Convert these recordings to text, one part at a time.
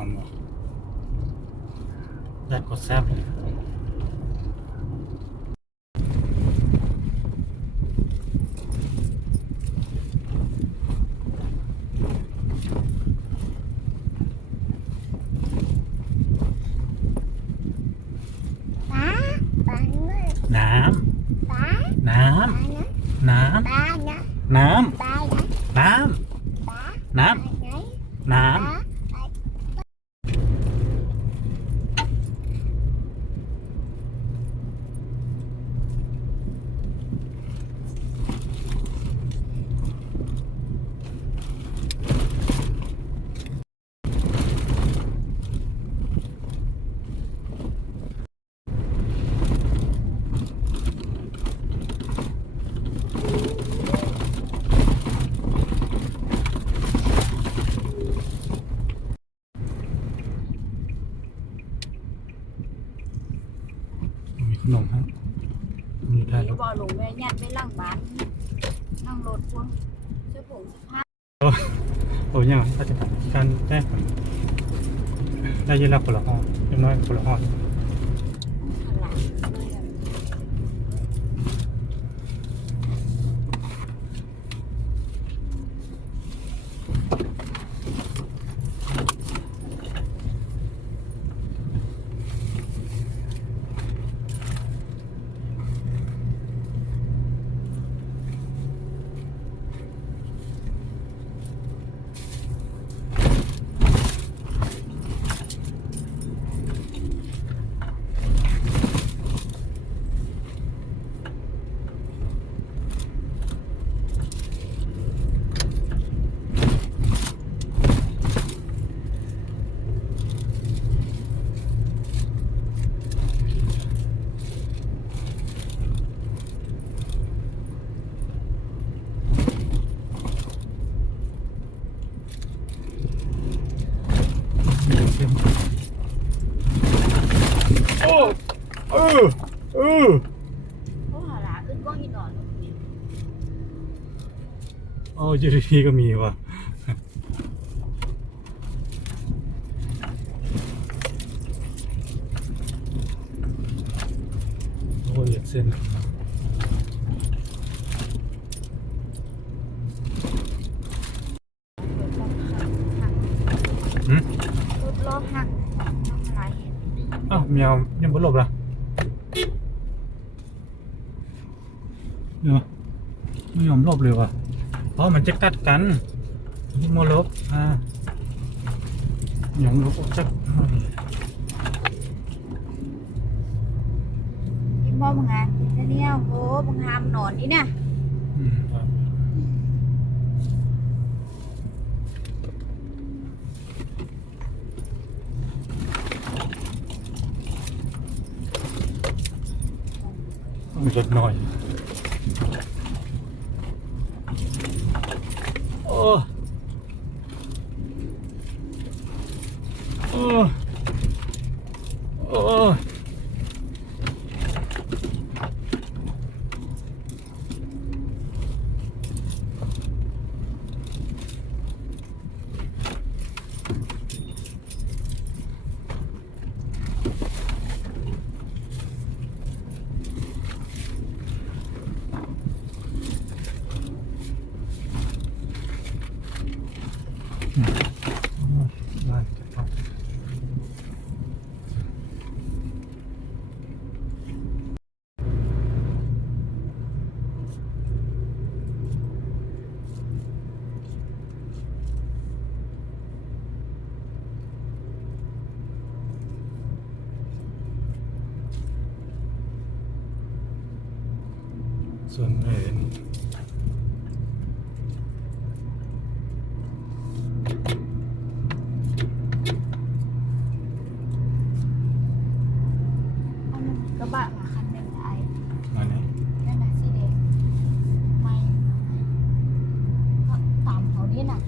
อนบ่แซ่บก็แซ่บเลยป้าป้าเนื้อน้ป้าำน้ป้านะำน้ป้านะำน้ป้านะำ น้ ป้าำ น้ ป้าไหนำ น้ ป้าำมีข นมครับมีได้แล้วบ่ลงแม่ญาติไปล่างบ้านนั่งรถพ่วงเสื้อผงเสื้อผ้าโอ้ยยังถ้าจะทำการแจ้งผลได้ยินแล้วคนละห้องเล็กน้อยคนละห้องข้างหลังเลยอะ โอ้เออเออ โอ้หาหลาขึ้นก้องหินอ่อนแล้วนี่ โอ้ยูดีก็มีว่ะโอ้ยเหยียดเส้นหืมรถล้อหักทำอะไรอ้าวแมวยังบ่หลบล่ะเดี๋ยไม่ยอมหลบเลยว่ะ ราะมันจะกัดกันยิ่งมาลบอ่าอย่างลบจักหน่อยยิ้มมองมึงไงเนี่ยโอ้มึงหามนอนนี่เนี่ยอืมครับต้องลดหน่อย โอ้โอ้โอ้ได้ครับ ส่วนเอ็นเอาหนึ่งกระบะมาคันหนึ่งไอ้อันนี้นั่นนะสีแดงไม่ก็ตามเขานี่น่ะ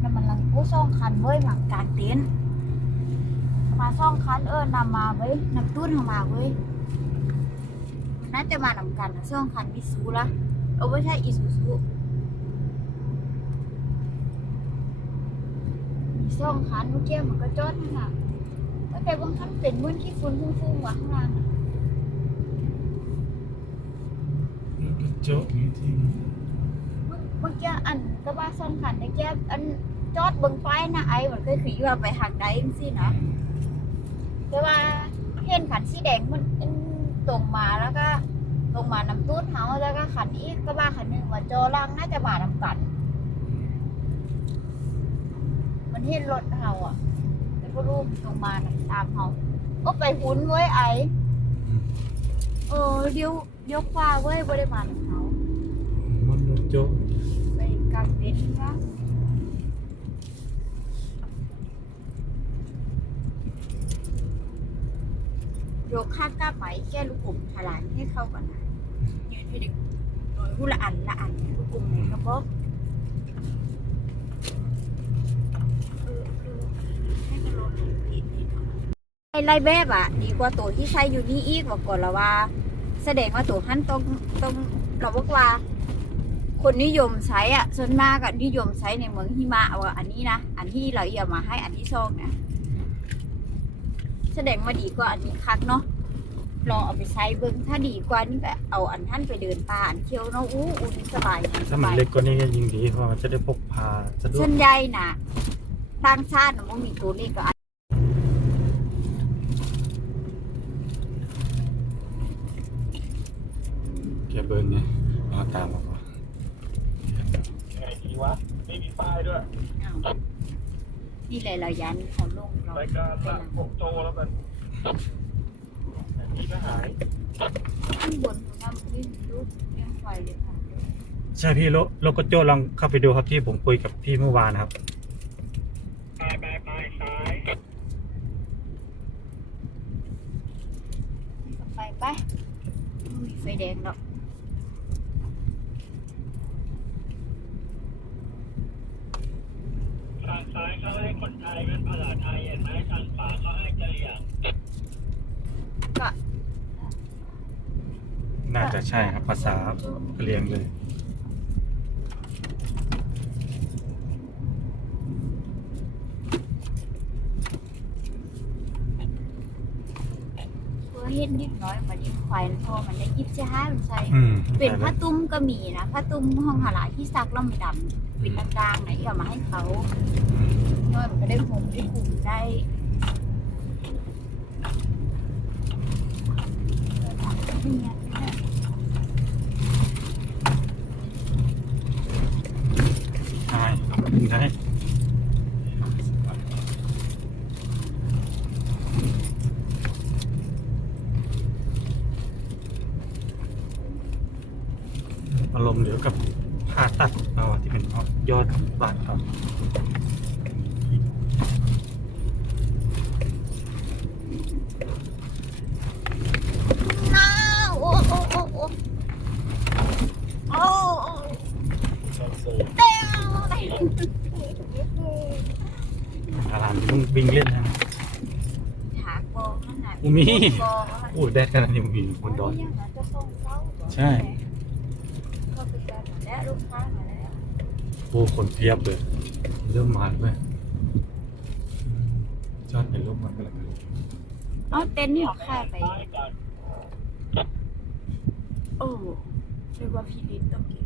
แล้วมันลังกู้ซ่องคันเว้ยหลังการเต็นท์มาซ่องคันเออนำมาเว้ยนำตุ้นเข้ามาเว้ย น่าจะมานำกันนะซ่องคันมิซูละเออไม่ใช่อีซูซูซ่องคันเมื่อกี้มันก็จอดนั่นน่ะก็แต่บางคันเป็นเหมือนที่ฝุ่นฟุ้งๆว่ะข้างล่างน่ะรถกระจกนี่ที่เมื่อเมื่อกี้อันก็ว่าซ่องคันตะเกียบอันจอดเบิ่งไฟนะไอ้มันก็คือว่าไปหักใดจังซี่นะแต่ว่าเห็นขันสีแดงมันมัน ตรงมาแล้วก็ตรงมานำตู้เฮาแล้วก็ขันนี้ก็ว่าขันหนึ่งว่าโจลังน่าจะมานำกัน มันเห็นรถเฮาอะแต่ก็รูปตรงมาน่ะตามเฮาก็ไปหุนไว้ไอเออเดี๋ยวเดี๋ยวขวาเว้ยบ่ได้มานำเฮามันรถโจกไปกลางเต็นท์นะ ยกข้างก้าไหมแค่ลูกกลุ่มถลายให้เข้ากันนะยืนให้ดึงโดยผู้ละอันละอันลูกกลุ่มไหนก็บอกเออเออให้มันลดลงนิดนิดไอ้ไล่แบบอะ ดีกว่าตัวที่ใช้อยู่นี่อีกบอกก่อนละว่า แสดงว่าตัวท่านต้องต้องเราบอกว่า คนนิยมใช้อะส่วนมากอะนิยมใช้ในเมืองหิมะว่าอันนี้นะ อันที่เราเอามาให้อันที่สองนะ แสดงว่าดีกว่าอันนี้คักเนาะลองเอาไปใช้เบิ้งถ้าดีกว่านี่ก็เอาอันท่านไปเดินป่าอันเที่ยวเนาะอู้อุ่นสบายถ้ามันเล็กกว่านี้ก็ยิ่งดีเพราะมันจะได้พกพาสะดวส่กวนใหญ่น่ะต่างชาติน่ะมันมีตัวเล็กก็อันแกเบิ้งเนี่ยเอาตามมาก่อนไงดีวะ ไม่มีป้ายด้วย นี่เลยเรายันเขาลงเรารายการละหกโจแล้วกันแต่นี่ก็หาย ข้างบนของเราไม่มีรูปเรื่องไฟเลยค่ะใช่พี่รถรถกระโจกลองเข้าไปดูครับที่ผมคุยกับพี่เมื่อวานนะครับ ไปไปไปซ้ายไปไปไม่มีไฟแดงหรอกางซ้ายเขาให้คนไทยเป็นภาษาไทยเห็นไหมทางขวาเขาให้กะเหรี่ยงน่าจะใช่ครับภาษาเรียงเลยเพื่อเห็นนิดน้อยมันยิ่งควายพอมันได้ยิบเสียห้ามันใส่อืมเป็นผ้าตุ้มก็มีนะผ้าตุ้มห้องหาหลายที่ซักแล้วไม่ดำ เป็นด่างๆไหนที่เอามาให้เขาน้อยมันก็ได้ห่มได้กลุ่มได้ใช่ใช่อารมณ์เดียวกับ ผ่าตัดเราที่เป็นยอดบาดครับน้าโอ้โอ้โอ้โอ้โอ้ชอบสูเต้วอาหารที่มึงวิ่งเล่นนะถากบองนั่นน่ะมีบองแล้วมันโอ้ยแดดขนาดนี้มึงวิ่งบนดอยยังจะส่งเศร้าใช่ ก็เป็นการมาแลูกค้ามาแล้วโอ้คนเพียบเลย เริ่มมาแล้วจอดเป็นรูปมันก็แล้วกันเอาเต็นท์นี่ของค่าไป โอ้เรียกว่าพี่ลินต้องกิน